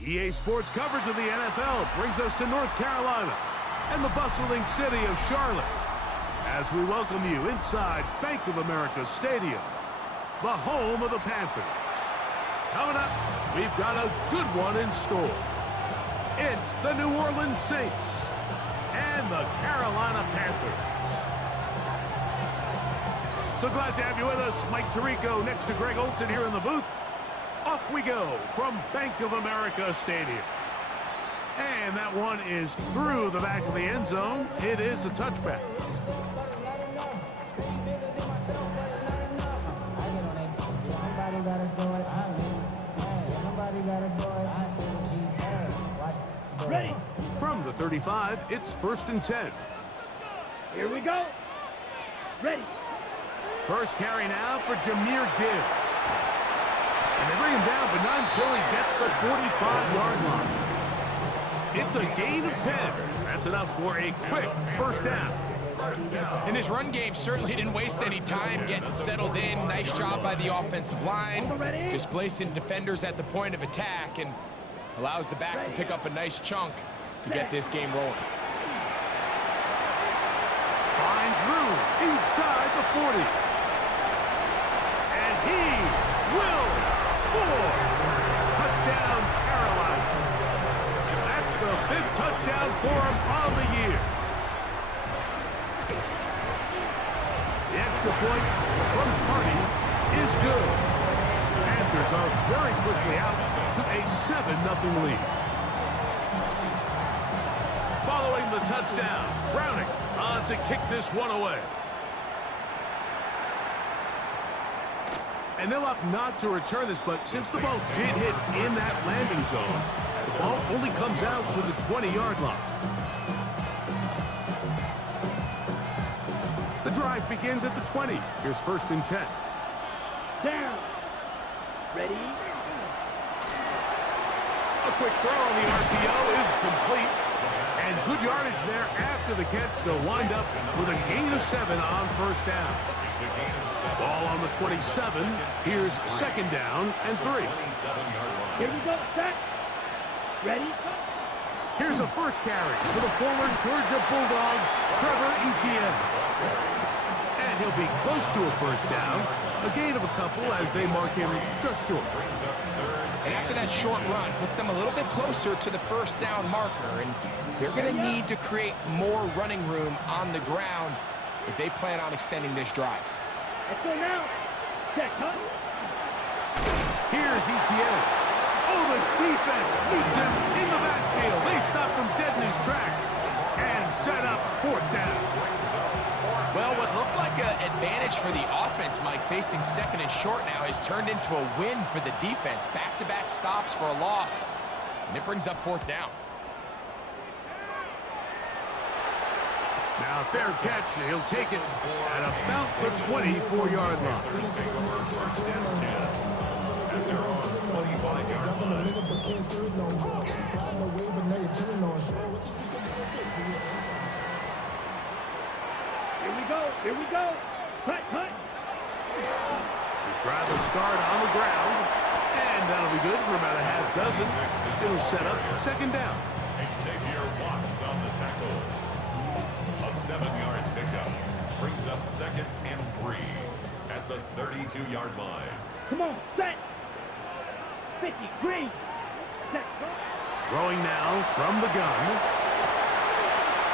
EA Sports coverage of the NFL brings us to North Carolina and the bustling city of Charlotte as we welcome you inside Bank of America Stadium, the home of the Panthers. Coming up, we've got a good one in store. It's the New Orleans Saints and the Carolina Panthers. So glad to have you with us. Mike Tirico next to Greg Olson here in the booth. Off we go from Bank of America Stadium. And that one is through the back of the end zone. It is a touchback. Ready. From the 35, it's 1st and 10. Here we go. Ready. First carry now for Jahmyr Gibbs. And they bring him down, but not until he gets the 45-yard line. It's a gain of 10. That's enough for a quick first down. And his run game certainly didn't waste any time getting settled in. Nice job by the offensive line, displacing defenders at the point of attack, and allows the back to pick up a nice chunk to get this game rolling. Finds room inside the 40. And he will score. Touchdown, Carolina. That's the 5th touchdown for him on the year. The extra point from Carney is good. Panthers are very quickly out to a 7-0 lead. Following the touchdown, Browning on to kick this one away. And they'll opt not to return this, but since the ball did hit in that landing zone, the ball only comes out to the 20-yard line. The drive begins at the 20. Here's 1st and 10. Down. Ready. A quick throw on the RPO is complete. And good yardage there after the catch. They'll wind up with a gain of 7 on first down. Ball on the 27. Here's 2nd down and 3. Here we go. Set. Ready. Here's a first carry for the former Georgia Bulldog, Trevor Etienne. And he'll be close to a first down. A gain of a couple as they mark him just short. And after that short run, puts them a little bit closer to the first down marker. And they're going to need to create more running room on the ground if they plan on extending this drive. Let's go now. Check, cut. Here's Etienne. Oh, the defense meets him in the backfield. They stopped him dead in his tracks and set up 4th down. Well, what looked like an advantage for the offense, Mike, facing 2nd and short now, has turned into a win for the defense. Back-to-back stops for a loss, and it brings up 4th down. Now, fair catch. He'll take it at about the 24-yard line. Here we go. Here we go. Cut, cut. His drive will start on the ground, and that'll be good for about a half dozen. It'll set up 2nd down. Xavier Watts on the tackle. A 7-yard pickup brings up 2nd and 3 at the 32-yard line. Come on, set. 50, green. Set, go. Throwing now from the gun.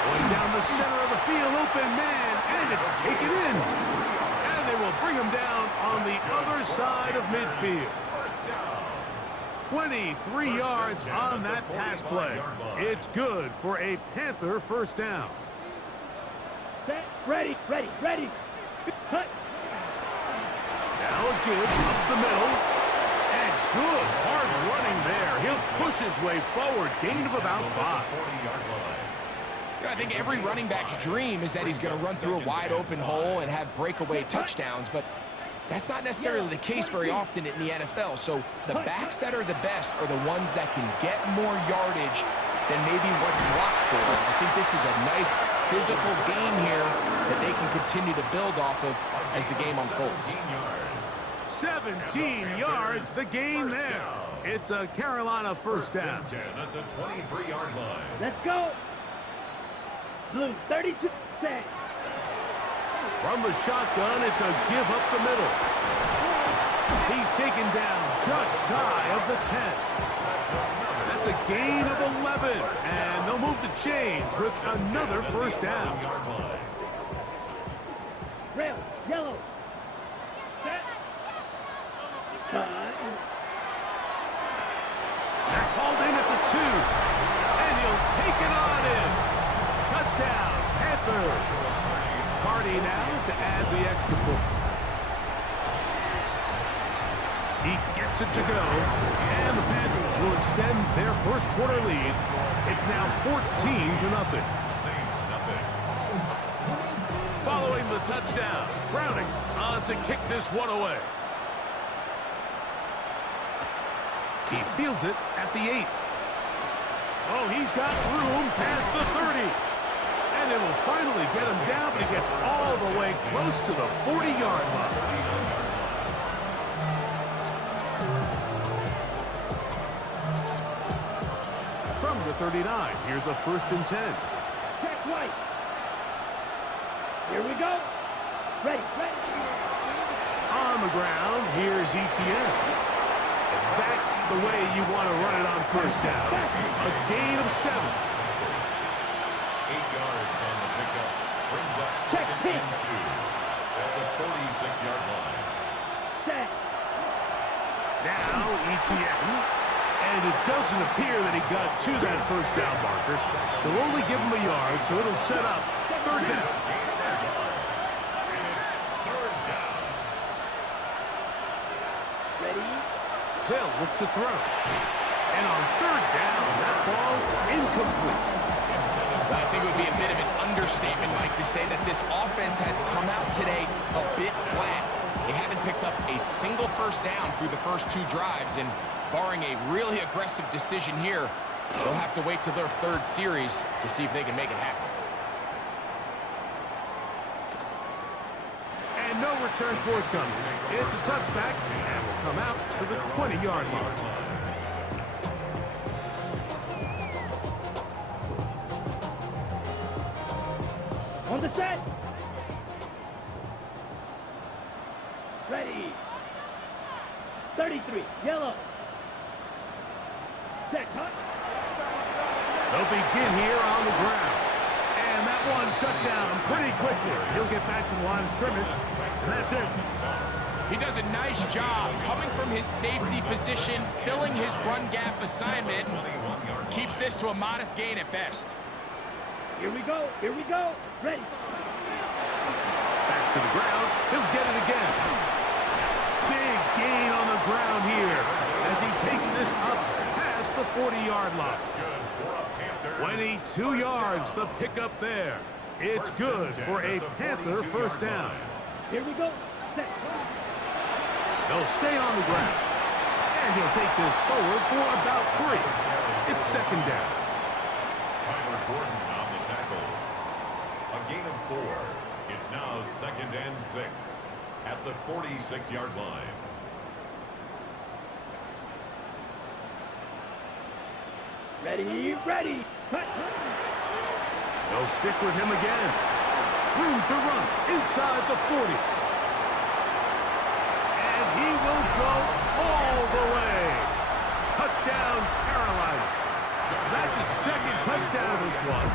Going down the center of the field, open man, and it's taken in. And they will bring him down on the other side of midfield. 23 yards on that pass play. It's good for a Panther first down. Set, ready, ready, ready. Cut. Now a give up the middle. And good hard running there. He'll push his way forward. Gain of about 5. I think every running back's dream is that he's going to run through a wide open hole and have breakaway touchdowns, but that's not necessarily the case very often in the NFL. So the backs that are the best are the ones that can get more yardage than maybe what's blocked for. And I think this is a nice physical game here that they can continue to build off of as the game unfolds. 17 yards, the gain there. It's a Carolina first down. And 10 at the 23-yard line. Let's go. Blue, 32 set. From the shotgun, it's a give up the middle. He's taken down just shy of the 10. That's a gain of 11. And they'll move the chains with another first down. Rail, yellow. Set. Cut. That's hauled in at the 2. And he'll take it on in. Touchdown, Panthers. Party now to add the extra point. He gets it to go. And the Panthers will extend their first quarter lead. It's now 14-0. Saints nothing. Following the touchdown, Browning on to kick this one away. He fields it at the 8. Oh, he's got room past the 30. And it will finally get him down, but he gets all the way close to the 40-yard line. From the 39, here's a 1st and 10. Check right. Here we go. Ready, ready. On the ground, here's ETN. And that's the way you want to run it on first down. A gain of 7. 8 yards on the pickup. Brings up Check 2nd and 2 at the 46-yard line. Set. Now ETN. And it doesn't appear that he got to that first down marker. They'll only give him a yard, so it'll set up 3rd down. And it's 3rd down. Ready. They'll look to throw. And on 3rd down, that ball incomplete. I think it would be a bit of an understatement, Mike, to say that this offense has come out today a bit flat. They haven't picked up a single first down through the first 2 drives, and barring a really aggressive decision here, they'll have to wait till their 3rd series to see if they can make it happen. And no return forthcoming. It's a touchback, and will come out to the 20-yard line. On the set. Ready. 33, yellow. Set, cut. They'll begin here on the ground. And that one shut down pretty quickly. He'll get back to the line of scrimmage, and that's it. He does a nice job coming from his safety position, filling his run gap assignment, keeps this to a modest gain at best. Here we go, here we go. Ready. Back to the ground. He'll get it again. Big gain on the ground here as he takes this up past the 40-yard line. 22 yards, the pickup there. It's good for a Panther first down. Here we go. Set. They'll stay on the ground. And he'll take this forward for about 3. It's 2nd down. Tyler Gordon on the tackle. A gain of 4. It's now 2nd and 6 at the 46-yard line. Ready, ready. Cut. They'll stick with him again. Room to run inside the 40. And he will go all the way. Touchdown, Carolina. That's his 2nd touchdown of this one.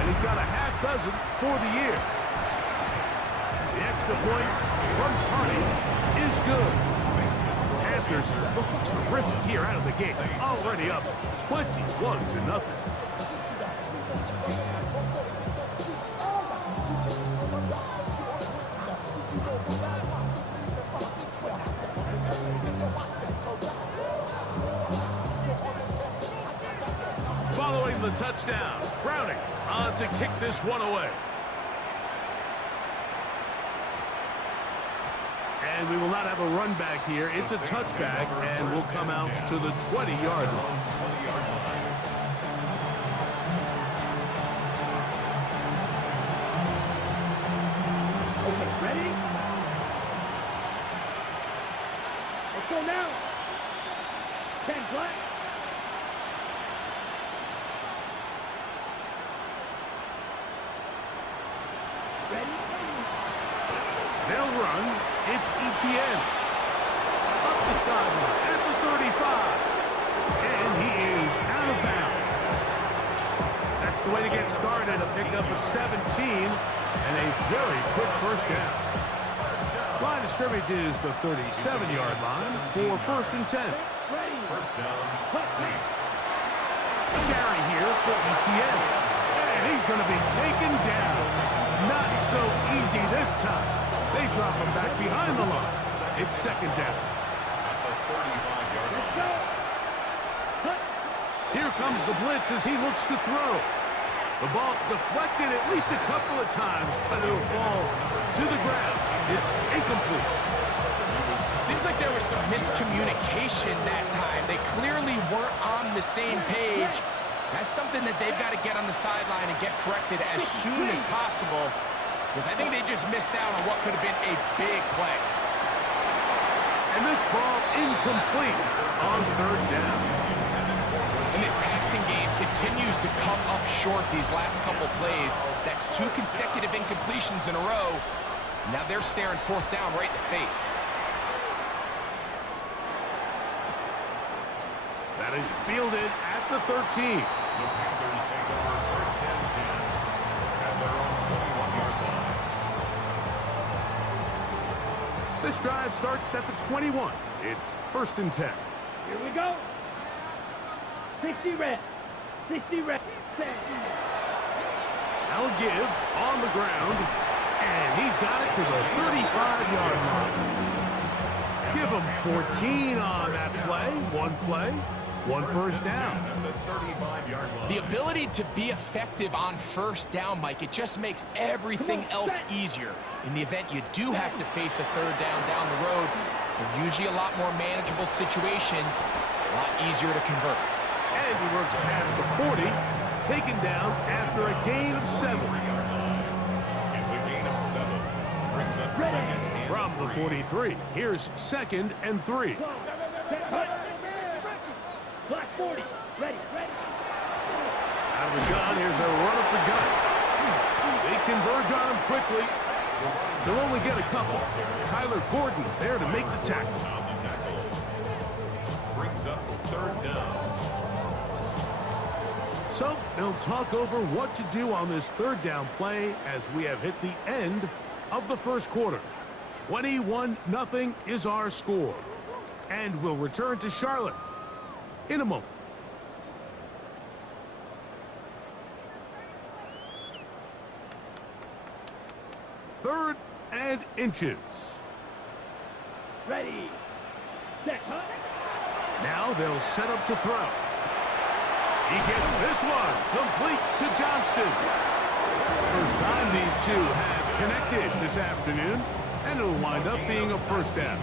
And he's got a half dozen for the year. The extra point from Carney is good. Panthers looking terrific here out of the gate. Already up 21-0. Following the touchdown, Browning on to kick this one away. And we will not have a run back here. It's a touchback, and we'll come out to the 20-yard line. Okay, ready? Let's go now. 10 black. Ready? They'll run. It's ETN. Up the sideline at the 35. And he is out of bounds. That's the way to get started. A pickup of 17 and a very quick first down. Line of scrimmage is the 37-yard line for 1st and 10. Ready. First down, Saints. Carry here for ETN. And he's going to be taken down. Not so easy this time. They drop him back behind the line. It's 2nd down. At the 35-yard Let's line. go. Here comes the blitz as he looks to throw. The ball deflected at least a couple of times, but it'll fall to the ground. It's incomplete. Seems like there was some miscommunication that time. They clearly weren't on the same page. That's something that they've got to get on the sideline and get corrected as soon as possible, because I think they just missed out on what could have been a big play. And this ball incomplete on 3rd down. And this passing game continues to come up short these last couple plays. That's 2 consecutive incompletions in a row. Now they're staring 4th down right in the face. That is fielded at the 13. The Panthers take over 1st and 10 at their own 21-yard line. This drive starts at the 21. It's 1st and 10. Here we go. 60 red. 60 red. I'll give on the ground, and he's got it to the 35-yard line. Give him 14 on that play. 1 first down. At the 35-yard line. The ability to be effective on 1st down, Mike, it just makes everything else easier. In the event you do have to face a 3rd down the road, they're usually a lot more manageable situations, a lot easier to convert. And he works past the 40, taken down after a gain of 7. It's a gain of 7. Brings up 2nd and From the 43, here's 2nd and 3. Black 40. Ready. Out of the gun, here's a run up the gut. They converge on him quickly. They'll only get a couple. Tyler Gordon there to make the tackle. on the tackle. Brings up 3rd down. So they'll talk over what to do on this 3rd down play as we have hit the end of the 1st quarter. 21-0 is our score. And we'll return to Charlotte in a moment. Third and inches. Ready. Set. Now they'll set up to throw. He gets this one complete to Johnston. First time these two have connected this afternoon, and it'll wind up being a 1st down.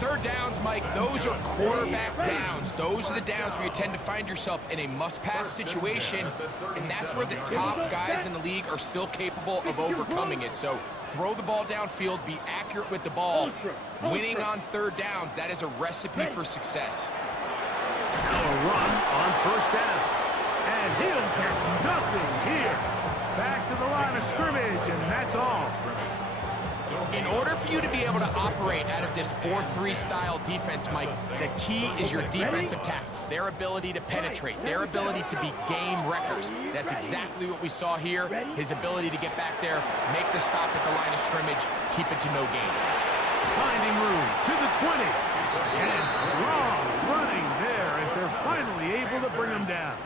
3rd downs, Mike, those are quarterback downs. Those are the downs where you tend to find yourself in a must-pass situation, and that's where the top guys in the league are still capable of overcoming it. So throw the ball downfield, be accurate with the ball. Winning on 3rd downs, that is a recipe for success. Now a run on 1st down. And he'll get nothing here. Back to the line of scrimmage, and that's all. In order for you to be able to operate out of this 4-3 style defense, Mike, the key is your defensive tackles, their ability to penetrate, their ability to be game wreckers. That's exactly what we saw here, his ability to get back there, make the stop at the line of scrimmage, keep it to no gain. Finding room to the 20. And strong running there as they're finally able to bring him down.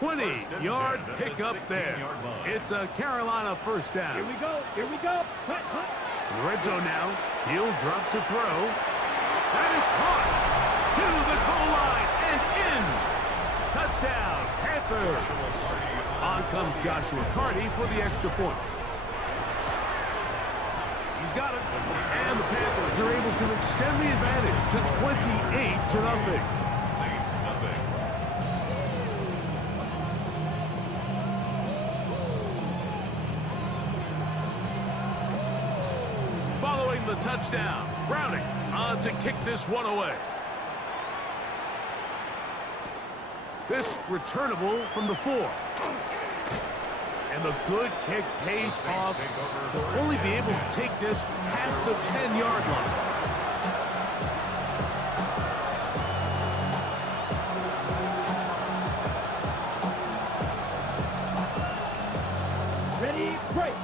20-yard pickup there. It's a Carolina 1st down. Here we go. In the red zone now, he'll drop to throw. That is caught to the goal line and in. Touchdown, Panthers. On comes Joshua Carty for the extra point. He's got it. And the Panthers are able to extend the advantage to 28-0. Saints nothing. Following the touchdown, Browning on to kick this one away. This returnable from the 4. And the good kick pays off. They'll only be able to take this past the 10-yard line. Ready, break.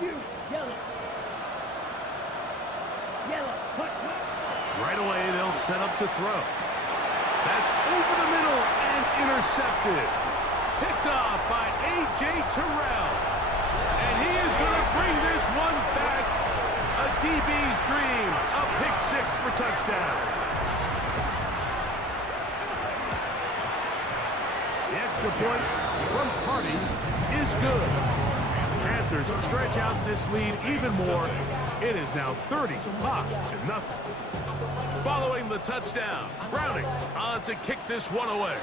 You, yellow. Yellow, cut. Right away, they'll set up to throw. That's over the middle and intercepted. Picked off by A.J. Terrell. And he is going to bring this one back. A DB's dream. A pick 6 for touchdown. The extra point from Carty is good. Panthers stretch out this lead even more. It is now 35-0. Following the touchdown, Browning on to kick this one away.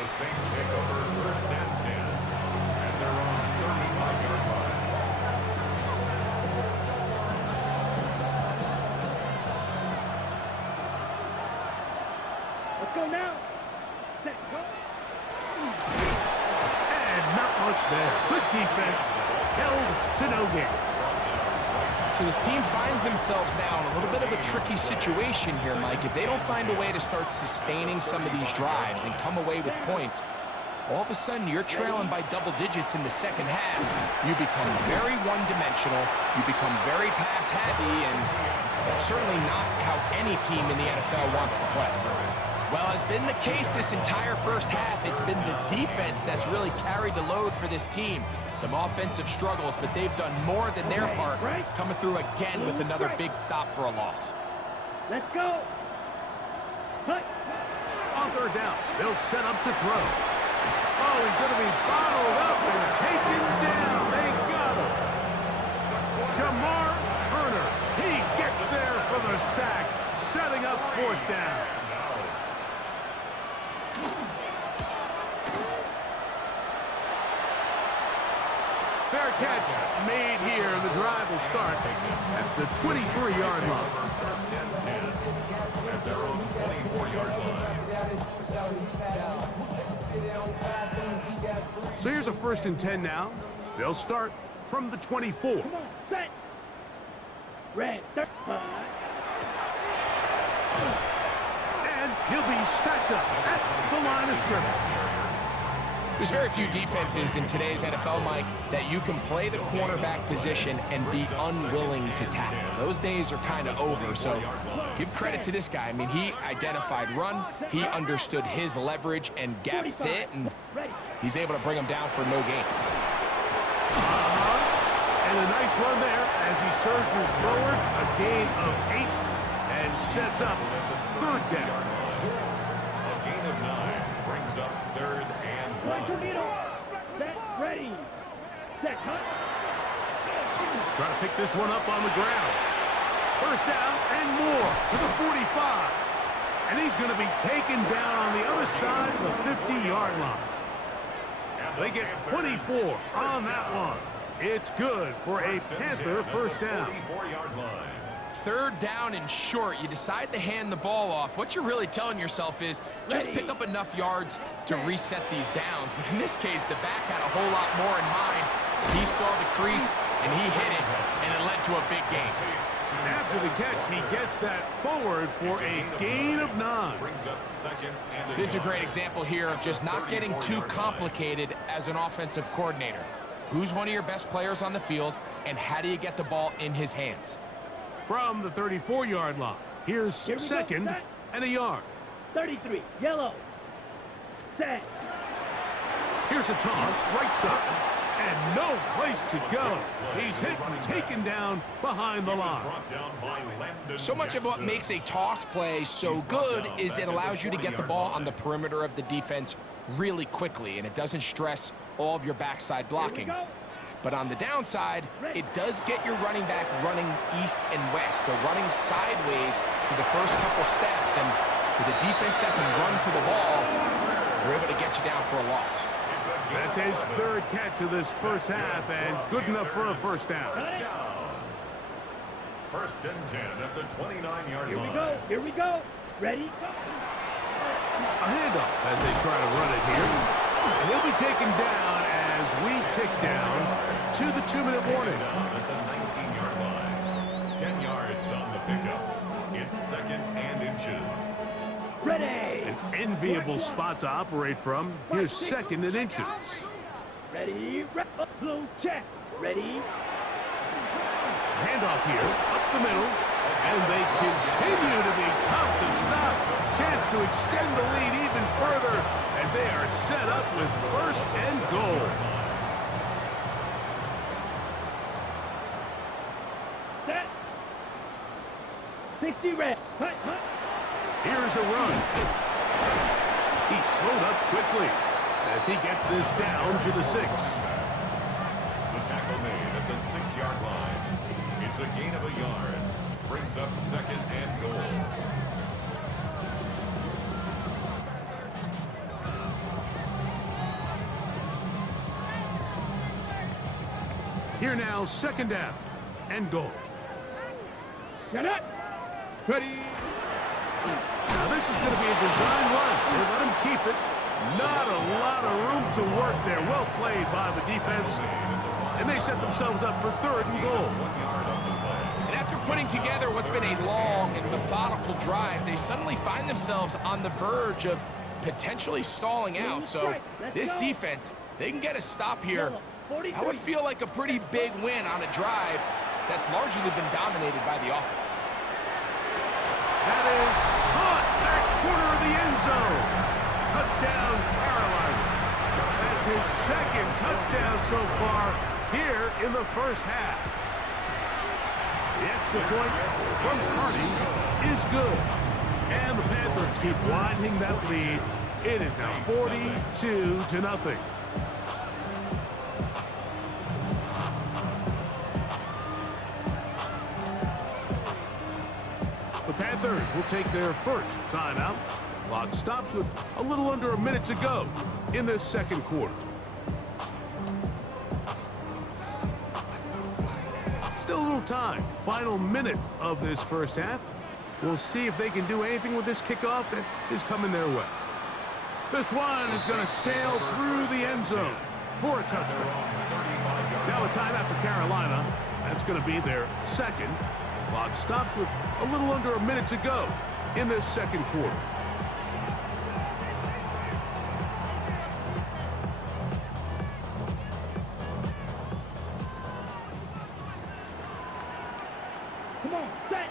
The Saints take over first and 10 at their own 35-yard line. Let's go now. Set, go. And not much there. Good defense. Held to no gain. So this team finds themselves now in a little bit of a tricky situation here, Mike. If they don't find a way to start sustaining some of these drives and come away with points, all of a sudden you're trailing by double digits in the second half. You become very one-dimensional. You become very pass-happy, and that's certainly not how any team in the NFL wants to play. Well, as been the case this entire first half, it's been the defense that's really carried the load for this team. Some offensive struggles, but they've done more than their part, coming through again with another big stop for a loss. Let's go. Cut. On third down, they'll set up to throw. Oh, he's going to be bottled up and taken down. They got him. Shamar Turner, he gets there for the sack, setting up fourth down. Fair catch made here. The drive will start at the 23-yard line. First and 10 at their own 24-yard line. So here's a 1st and 10 now. They'll start from the 24. Come on, set. Red, third. And he'll be stacked up at the line of scrimmage. There's very few defenses in today's NFL, Mike, that you can play the cornerback position and be unwilling to tackle. Those days are kind of over, so give credit to this guy. I mean, he identified run, he understood his leverage and gap fit, and he's able to bring him down for no gain. And a nice run there as he surges forward, a gain of 8, and sets up third down. A gain of 9 brings up third and 1. Set, ready. Set, cut. Trying to pick this one up on the ground. First down and more to the 45. And he's going to be taken down on the other side of the 50-yard line. They get 24 on that one. It's good for a Panther first down. 44-yard line. Third down and short, you decide to hand the ball off. What you're really telling yourself is just pick up enough yards to reset these downs. But in this case, the back had a whole lot more in mind. He saw the crease, and he hit it, and it led to a big gain. After the catch, he gets that forward for a gain of 9. Brings up second and This is a great example here of just not getting too complicated as an offensive coordinator. Who's one of your best players on the field, and how do you get the ball in his hands? From the 34-yard line, here's second and a yard. 33, yellow. Set. Here's a toss, right side, and no place to go. He's hit and taken down behind the line. brought down by Landon So much of what Jackson. makes a toss play so good is it allows you to get the ball on the perimeter of the defense really quickly, and it doesn't stress all of your backside blocking. But on the downside, it does get your running back running east and west. They're running sideways for the first couple steps, and with a defense that can run to the ball, we're able to get you down for a loss. That's his third catch of this first half, and good enough for a first down. First and 10 at the 29-yard Here line. we go. Here we go. Ready? Go. A handoff as they try to run it here. And he'll be taken down as we tick down to the 2-minute warning. Down at the 19-yard line. 10 yards on the pickup. It's second and inches. Ready. An enviable spot to operate from. Here's second and inches. Ready. Blue check. Ready. Handoff here, up the middle, and they continue to be tough to stop. Chance to extend the lead even further as they are set up with first and goal. Set. 60 red. Hut, hut. Here's a run. He slowed up quickly as he gets this down to the 6. The tackle made at the 6-yard line. It's a gain of a yard. Brings up second and goal. Here now, second down and goal. Get it. Ready. Now this is going to be a design run. They let him keep it. Not a lot of room to work there. Well played by the defense. And they set themselves up for third and goal. And after putting together what's been a long and methodical drive, they suddenly find themselves on the verge of potentially stalling out. So this defense, they can get a stop here. That would feel like a pretty big win on a drive that's largely been dominated by the offense. That is caught back corner of the end zone. Touchdown, Carolina. That's his second touchdown so far here in the first half. The extra point from Carney is good. And the Panthers keep widening that lead. It is now 42-0. The Panthers will take their first timeout. Clock stops with a little under a minute to go in this second quarter. Still a little time. Final minute of this first half. We'll see if they can do anything with this kickoff that is coming their way. This one is going to sail through the end zone for a touchdown. Now a timeout for Carolina. That's going to be their second. Clock stops with a little under a minute to go in this second quarter. Come on, set.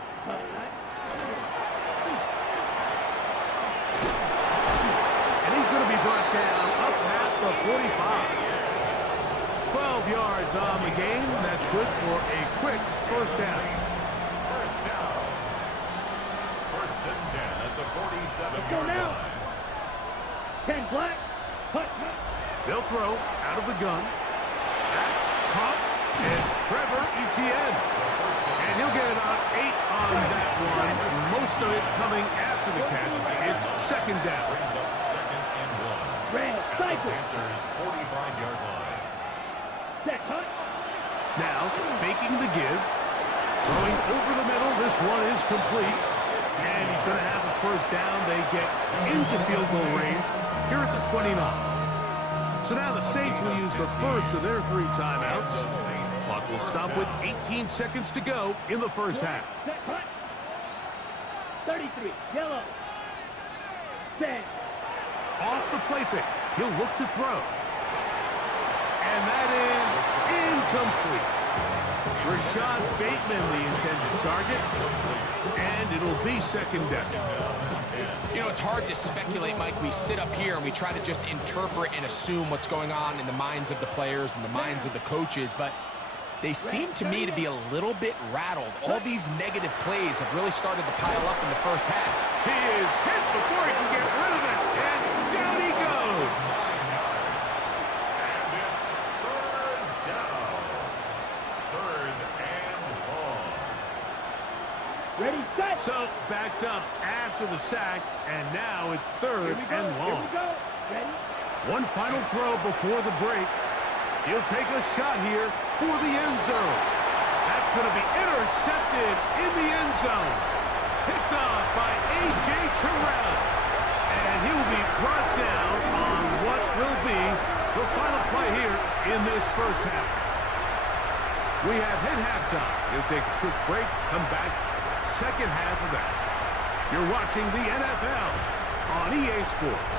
And he's going to be brought down up past the 45. 12 yards on the game. That's good for a quick first down. First down. First and 10 at the 47-yard now. line. 10 black. Hut, hut. They'll throw out of the gun. Back, pump. It's Trevor Etienne. And he'll get about 8 on that one. Most of it coming after the catch. It's second down. Brings up second and 1. Red. At the Cycle. Panthers' 45-yard line. Set. Hut. Now, faking the give. Throwing over the middle. This one is complete. And he's going to have his first down. They get into field goal range here at the 29. So now the Saints will use the first of their 3 timeouts. Clock will stop with 18 seconds to go in the first half. Set. Hut. 33. Yellow. Set. Off the play fake. He'll look to throw. And that is incomplete. Rashad Bateman, the intended target. And it'll be second down. You know, it's hard to speculate, Mike. We sit up here and we try to just interpret and assume what's going on in the minds of the players and the minds of the coaches, but they seem to me to be a little bit rattled. All these negative plays have really started to pile up in the first half. He is hit before he can get rid of it, and down he goes. And it's third down. Third and long. Ready. Set. So backed up after the sack, and now it's third and Here long. we go. Ready. One final throw before the break. He'll take a shot here for the end zone. That's going to be intercepted in the end zone. Picked off by A.J. Terrell. And he will be brought down on what will be the final play here in this first half. We have hit halftime. We'll take a quick break, come back, second half of action. You're watching the NFL on EA Sports.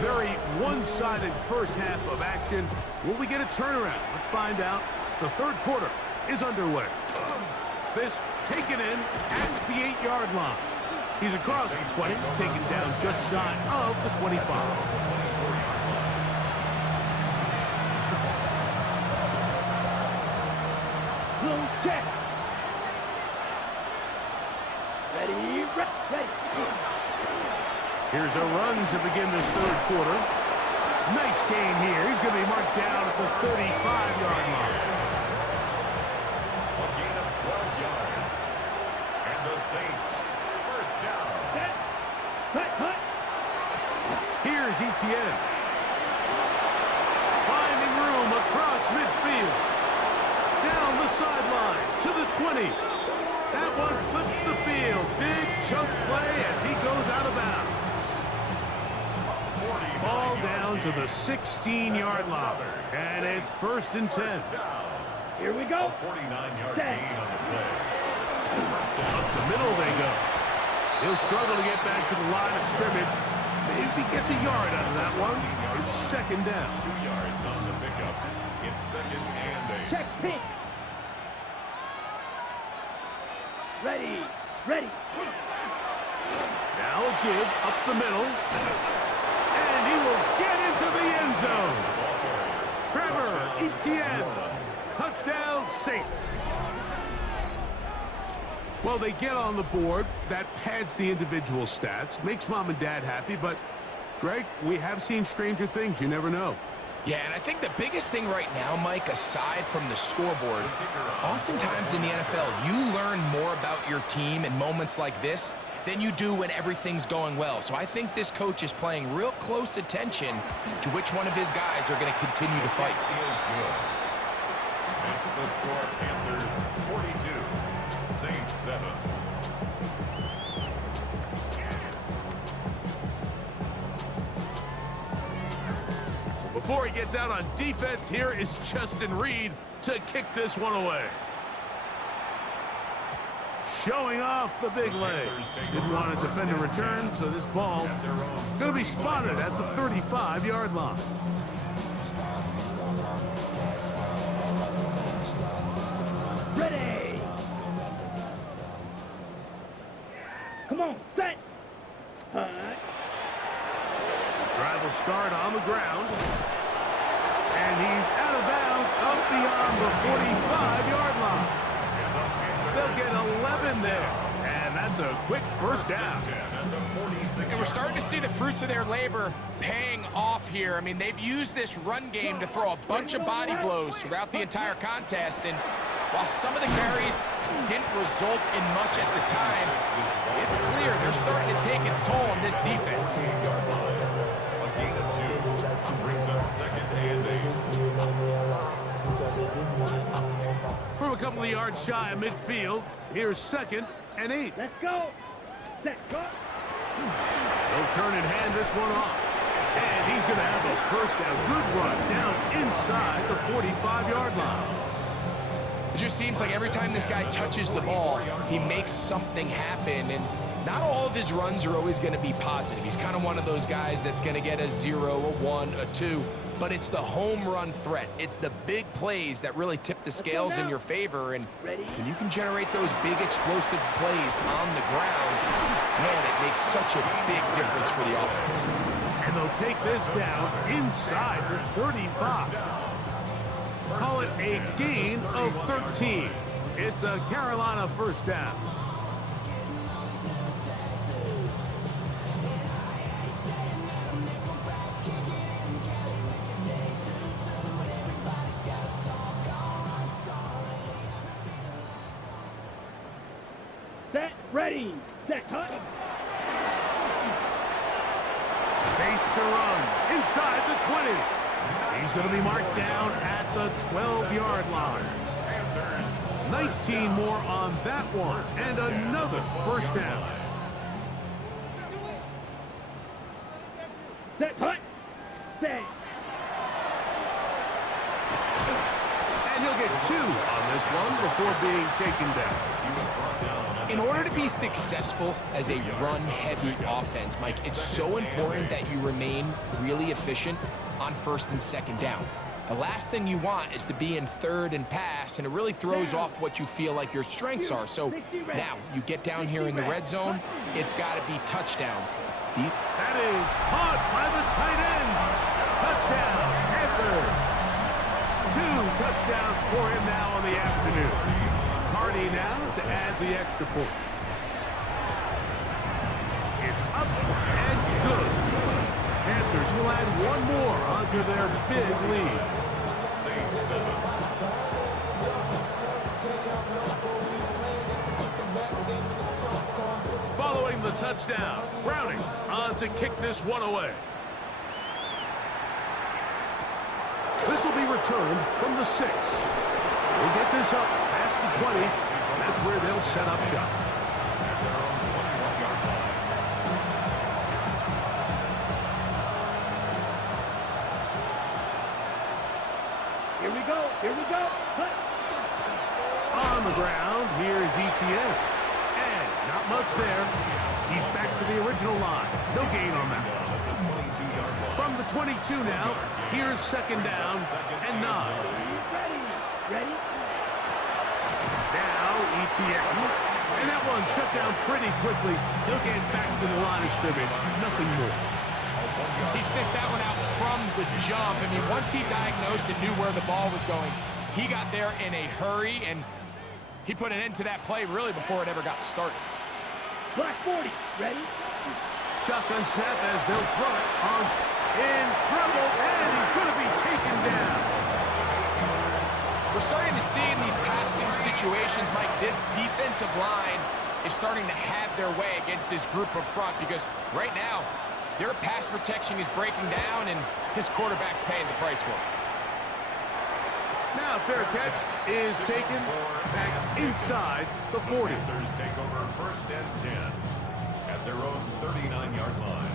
Very one-sided first half of action. Will we get a turnaround? Let's find out. The third quarter is underway. This taken in at the 8-yard line. He's across the 20, taken down just shy of the 25. Close check. Ready, ready. Here's a run to begin this third quarter. Nice gain here. He's going to be marked down at the 35-yard line. A gain of 12 yards. And the Saints, first down. Set. Cut. Here's Etienne. Finding room across midfield. Down the sideline to the 20. That one flips the field. Big chunk play as he goes out of bounds. Ball down to the 16-yard line. And it's first and 10. Here we go. 49-yard Set. gain on the play. Up the middle they go. He'll struggle to get back to the line of scrimmage. Maybe gets a yard out of that one. It's second down. 2 yards on the pickup. It's second and 8. Check pink. Ready. Now a give up the middle. And he will get into the end zone. Trevor Etienne. Touchdown, Saints. Well, they get on the board. That pads the individual stats. Makes mom and dad happy. But, Greg, we have seen stranger things. You never know. Yeah, and I think the biggest thing right now, Mike, aside from the scoreboard, oftentimes in the NFL, you learn more about your team in moments like this than you do when everything's going well. So I think this coach is paying real close attention to which one of his guys are going to continue to fight. Is good. Makes the score Panthers 42, Saints 7. Before he gets out on defense, here is Justin Reed to kick this one away. Showing off the big leg. Didn't want to defend a return, so this ball going to be spotted at the 35-yard line. Ready. Come on, set. Hut. Drive will start on the ground. And he's out of bounds up beyond the 45-yard line. They'll get 11 there. And that's a quick first down. And we're starting to see the fruits of their labor paying off here. I mean, they've used this run game to throw a bunch of body blows throughout the entire contest. And while some of the carries didn't result in much at the time, it's clear they're starting to take its toll on this defense. A gain of 2 brings up second and 8. From a couple of yards shy of midfield, here's second and 8. Let's go. Set. Go. They'll turn and hand this one off. And he's going to have a first down. Good run down inside the 45-yard line. It just seems like every time this guy touches the ball, he makes something happen. And not all of his runs are always going to be positive. He's kind of one of those guys that's going to get a 0, a 1, a 2. But it's the home run threat. It's the big plays that really tip the scales in your favor. And when you can generate those big explosive plays on the ground, man, it makes such a big difference for the offense. And they'll take this down inside the 35. Call it a gain of 13. It's a Carolina first down. Set. Ready. Set. Cut. Space to run inside the 20. going to be marked down at the 12-yard line. 19 more on that one, and another first down. Set, hut, set. And he'll get 2 on this one before being taken down. In order to be successful as a run-heavy offense, Mike, it's so important that you remain really efficient on first and second down. The last thing you want is to be in third and pass, and it really throws off what you feel like your strengths are. So now you get down here in the red zone, it's got to be touchdowns. That is caught by the tight end. Touchdown, Panthers. 2 touchdowns for him now on the afternoon. Hardy now to add the extra point. It's up and good. Panthers will add 1 more onto their big lead. Following the touchdown, Browning on to kick this one away. This will be returned from the 6. We'll get this up past the 20. That's where they'll set up shop. Here we go, here we go. Hut. On the ground, here's Etienne. And not much there. He's back to the original line. No gain on that one. From the 22 now, here's second down and 9. Ready? Now Etienne. And that one shut down pretty quickly. He'll get back to the line of scrimmage. Nothing more. He sniffed that one out from the jump. I mean, once he diagnosed and knew where the ball was going, he got there in a hurry, and he put an end to that play really before it ever got started. Black 40, ready? Shotgun snap as they'll throw it on in trouble, and he's going to be taken down. We're starting to see in these passing situations, Mike, this defensive line is starting to have their way against this group up front, because right now, their pass protection is breaking down, and his quarterback's paying the price for it. Now fair catch is taken back inside the 40. Panthers take over first and 10 at their own 39-yard line.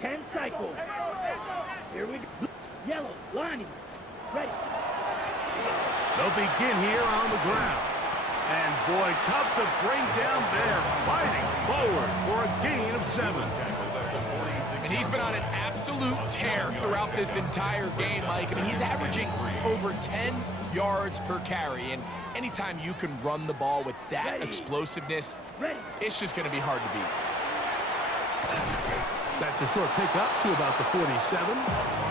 Ten cycles. Here we go. Yellow, lining. Ready. They'll begin here on the ground. And boy, tough to bring down there. Fighting forward for a gain of 7. And he's been on an absolute tear throughout this entire game, Mike. I mean, he's averaging over 10 yards per carry. And anytime you can run the ball with that explosiveness, it's just going to be hard to beat. That's a short pickup to about the 47.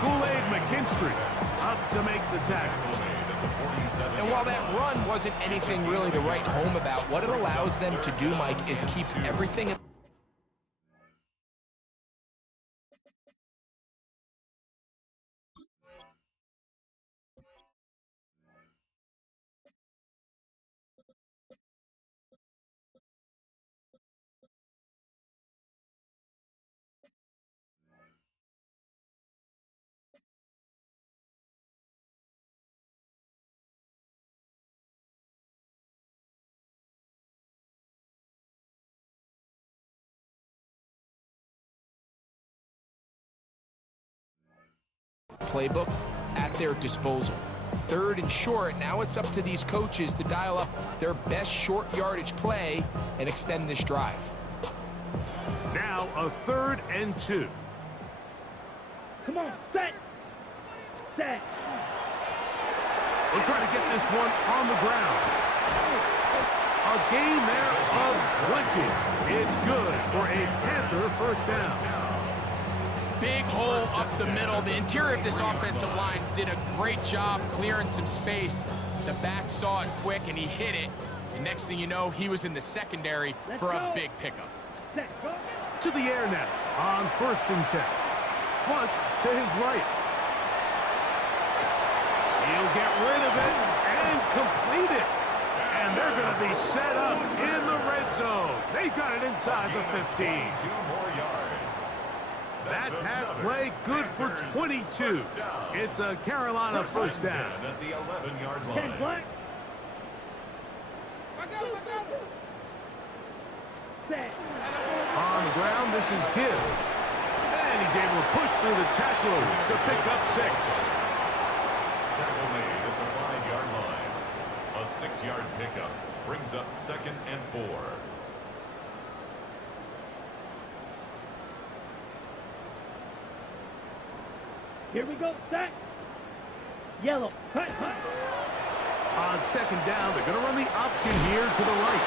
Kool-Aid McKinstry up to make the tackle. And while that run wasn't anything really to write home about, what it allows them to do, Mike, is keep everything in playbook at their disposal. Third and short, now it's up to these coaches to dial up their best short yardage play and extend this drive. Now a 3rd and 2. Come on, set. Set. They'll try to get this one on the ground. A gain there of 20. It's good for a Panther first down. Big hole up the middle. The interior of this offensive line did a great job clearing some space. The back saw it quick, and he hit it. And next thing you know, he was in the secondary for a big pickup. Set. Go. To the air now on 1st and 10. Flush to his right. He'll get rid of it and complete it. And they're going to be set up in the red zone. They've got it inside the 15. 2 more yards. That pass play good for 22. It's a Carolina first down. At the 11-yard 10 line. black. Set. On the ground, this is Gibbs. And he's able to push through the tacklers to pick up 6. Tackle made at the 5-yard line. A 6-yard pickup brings up 2nd and 4. Here we go. Set. Yellow. Cut. On 2nd down, they're going to run the option here to the right.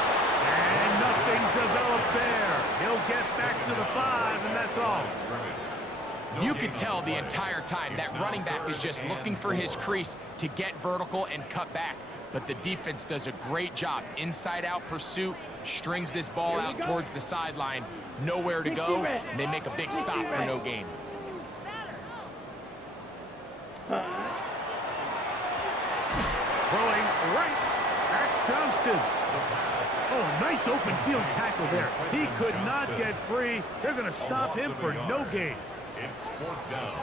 And nothing developed there. He'll get back to the 5, and that's all. You can tell the entire time that running back is just looking for his crease to get vertical and cut back. But the defense does a great job. Inside-out pursuit, strings this ball out towards the sideline. Nowhere to go, and they make a big stop for no gain. Throwing right. Max Johnston. Oh, nice open field tackle there. He could not get free. They're going to stop him for no gain. It's 4th down.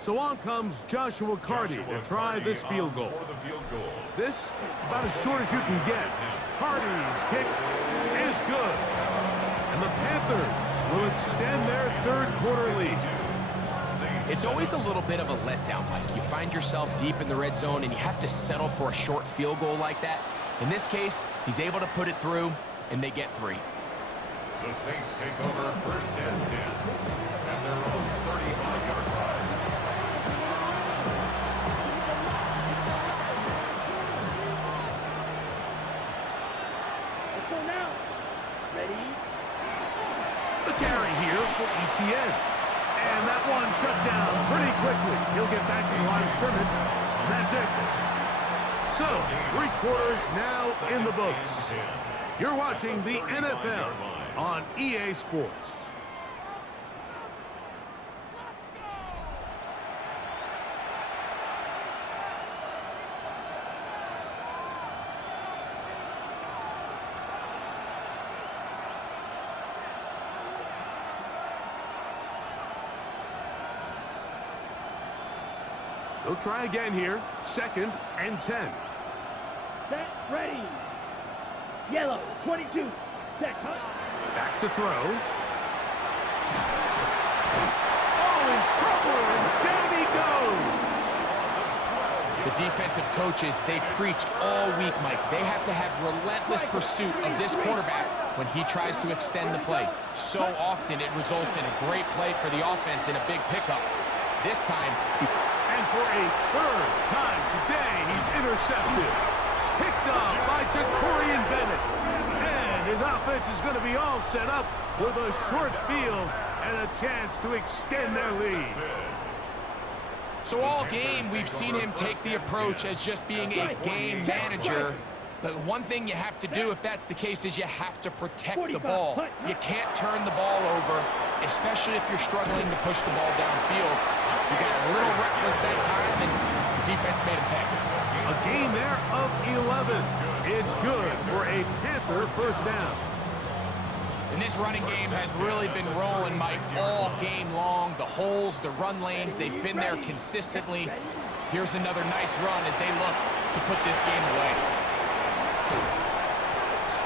So on comes Joshua Carty to try this field goal. For the field goal. This, about as short as you can get. Carty's kick is good. And the Panthers will extend their 3rd quarter lead. It's always a little bit of a letdown, Mike. You find yourself deep in the red zone, and you have to settle for a short field goal like that. In this case, he's able to put it through, and they get 3. The Saints take over 1st and 10 at their own 35-yard line. Let's go now. Ready. The carry here for ETN. And that one shut down pretty quickly. He'll get back to the line of scrimmage. And that's it. So, 3 quarters now in the books. You're watching the NFL on EA Sports. They'll try again here. 2nd and 10. Set. Ready. Yellow. 22. Set. Cut. Back to throw. Oh, in trouble, and down he goes. The defensive coaches, they preached all week, Mike. They have to have relentless pursuit of this quarterback when he tries to extend the play. So often it results in a great play for the offense and a big pickup. This time, and for a 3rd time today, he's intercepted. Picked up by Jacorian Bennett. And his offense is going to be all set up with a short field and a chance to extend their lead. so all game we've seen him take the approach as just being a game manager. But one thing you have to do if that's the case is you have to protect the ball. You can't turn the ball over, especially if you're struggling to push the ball downfield. You got a little reckless that time, and the defense made him pay. A gain there of 11. It's good for a Panther first down. And this running game has really been rolling, Mike, all game long. The holes, the run lanes, they've been there consistently. Here's another nice run as they look to put this game away.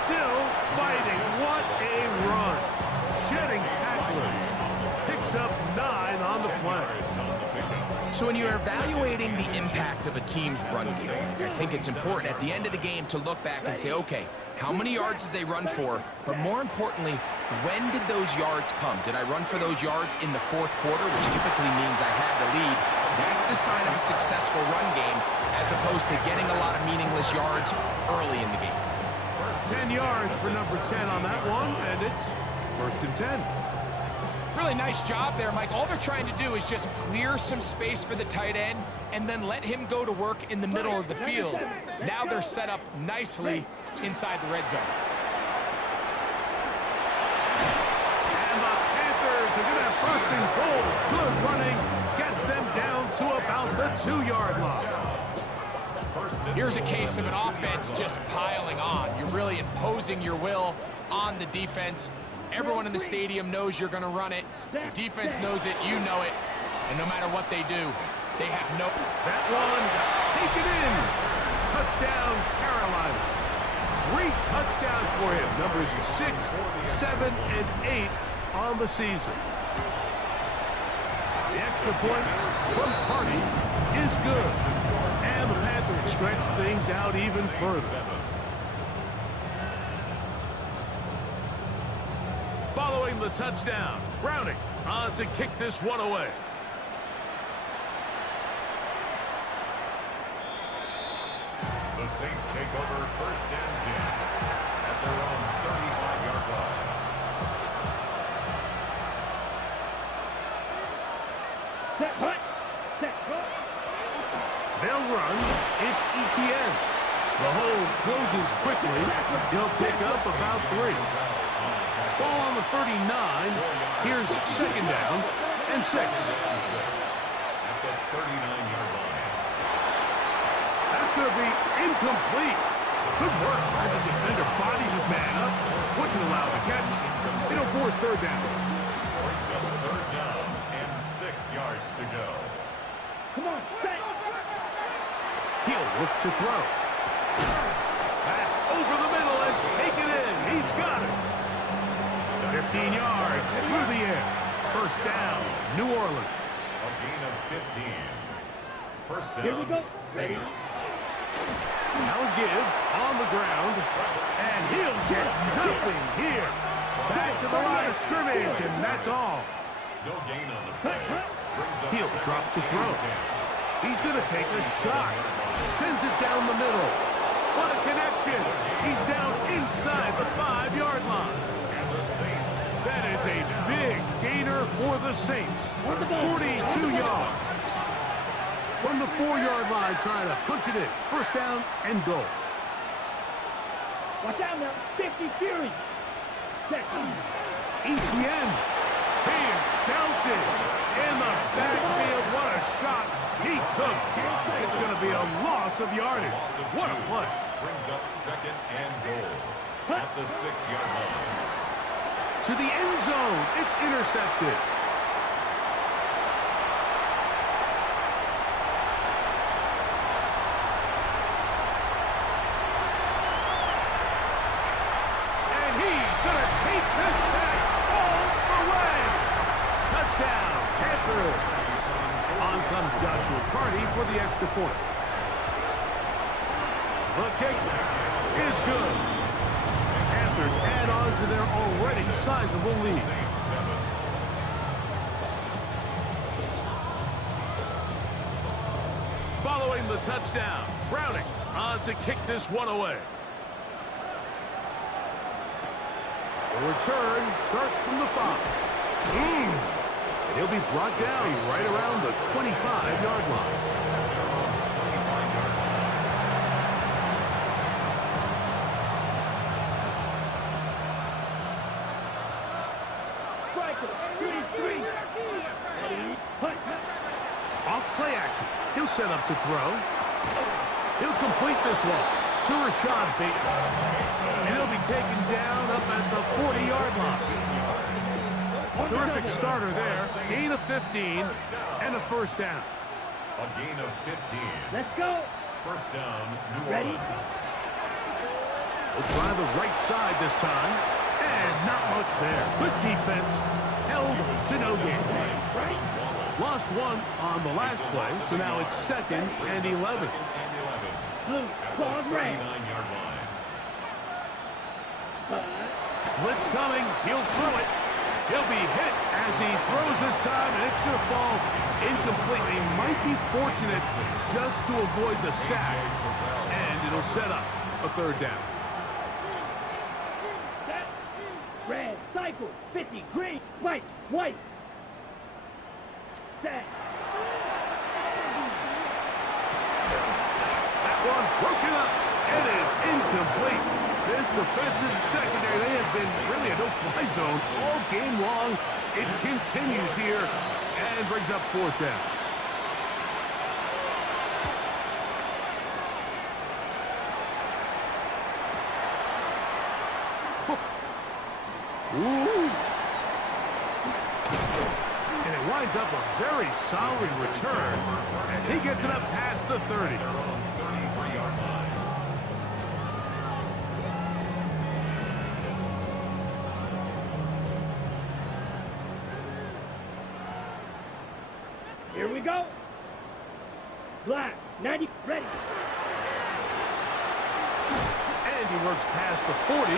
Still fighting. What a run. Shedding tacklers. Picks up 9 on the play. So when you're evaluating the impact of a team's run game, I think it's important at the end of the game to look back and say, okay, how many yards did they run for? But more importantly, when did those yards come? Did I run for those yards in the fourth quarter, which typically means I had the lead? That's the sign of a successful run game, as opposed to getting a lot of meaningless yards early in the game. 10 yards for number 10 on that one, and it's 1st and 10. Really nice job there, Mike. All they're trying to do is just clear some space for the tight end and then let him go to work in the middle of the field. Now they're set up nicely inside the red zone. And the Panthers are going to have first and goal. Good running. Gets them down to about the 2-yard line. Here's a case of an offense just piling on. You're really imposing your will on the defense. Everyone in the stadium knows you're going to run it. The defense knows it, you know it. And no matter what they do, they have no... That one, take it in. Touchdown, Carolina. 3 touchdowns for him. Numbers 6, 7, and 8 on the season. The extra point from Party is good. And the Panthers stretch things out even further. Following the touchdown, Browning on to kick this one away. The Saints take over first and 10 at their own 35-yard line. Set hut. Set hut. They'll run. It's ETN. The hole closes quickly. He'll pick up about 3. Ball on the 39. Here's second down and 6. At the 39-yard line. That's going to be incomplete. Good work as the defender bodies his man up. Wouldn't allow the catch. It'll force third down. Brings up third down and 6 yards to go. Come on, set. He'll look to throw. That's over the middle and take it in. He's got it. 15 yards through the air. First down, New Orleans. A gain of 15. First Here we go. down, Saints. Now a give on the ground, and he'll get nothing here. Back to the line of scrimmage, and that's all. No gain on the play. Brings up He'll second drop to and throw. 10. He's going to take a shot. Sends it down the middle. What a connection. He's down inside the 5-yard line. And the Saints. That is a big gainer for the Saints. 42 yards. From the 4-yard line, trying to punch it in. First down and goal. Watch out now. 50 Fury. Set. ETN. He is belted in the backfield. What a shot he took. It's going to be a loss of yardage. Loss of What a 2. play. Brings up second and goal at the 6-yard line. To the end zone. It's intercepted. And he's going to take this back all the way. Touchdown, Panthers. On comes Joshua Party for the extra point. The kick is good. Panthers add on to their already sizable lead. Saints 7. Following the touchdown, Browning on to kick this one away. The return starts from the 5. And he'll be brought down right around the 25-yard line. Off play action. He'll set up to throw. He'll complete this one to Rashad Bateman. And he'll be taken down up at the 40-yard line. Terrific starter there. Gain of 15 and a first down. A gain of 15. Let's go. First down, New Ready? Orleans. We'll try the right side this time. And not much there. Good defense. Held to no gain. Right. Lost one on the last play, so now it's 2nd and 11. Blue. Claws red. 39-yard line. Blitz coming. He'll throw it. He'll be hit as he throws this time, and it's going to fall incomplete. He might be fortunate just to avoid the sack, and it'll set up a third down. Red. Cycle. 50. Green. White. White. Set. That one broken up. It is incomplete. This defensive secondary, they have been really a no-fly zone all game long It continues here and brings up fourth down. Ooh. And it winds up a very solid return as he gets it up past the 30. Here we go. Black, 90, ready. And he works past the 40,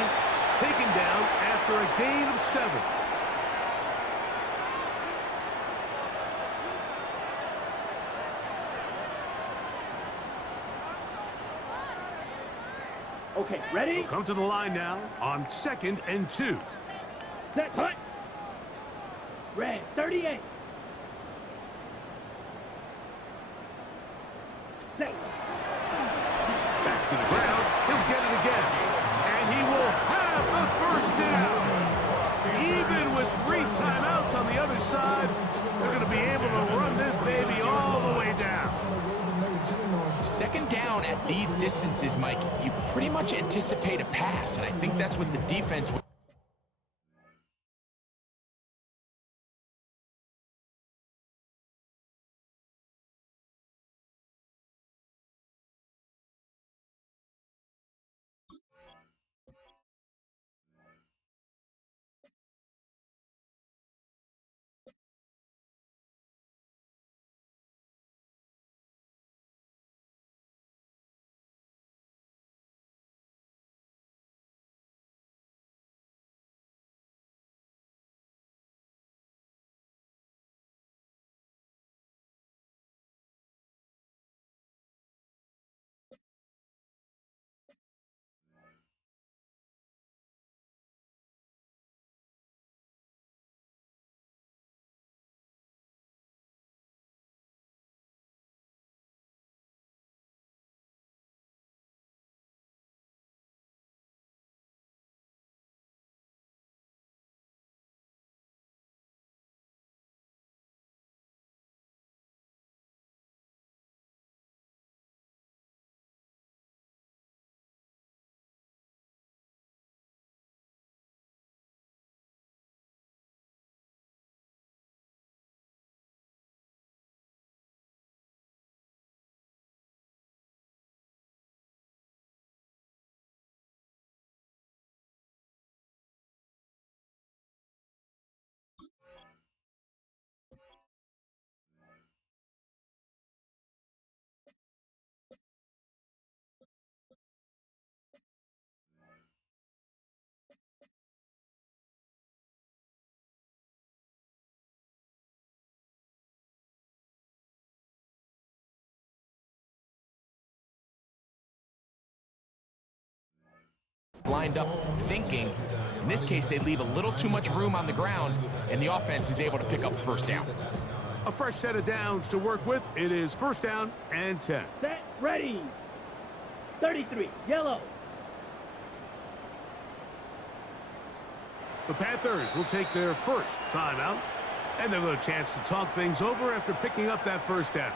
taken down after a gain of 7. Okay, ready? He'll come to the line now on 2nd and 2. Set, hut. Red, 38. Set. Back to the ground. He'll get it again. And he will have the first down. Even with 3 timeouts on the other side, they're going to be able to run this baby all the way down. 2nd down at these distances, Mike, you pretty much anticipate a pass, and I think that's what the defense would. Lined up thinking. In this case, they leave a little too much room on the ground, and the offense is able to pick up a first down. A fresh set of downs to work with. It is 1st down and 10. Set, ready. 33, yellow. The Panthers will take their first timeout, and they'll have a chance to talk things over after picking up that first down.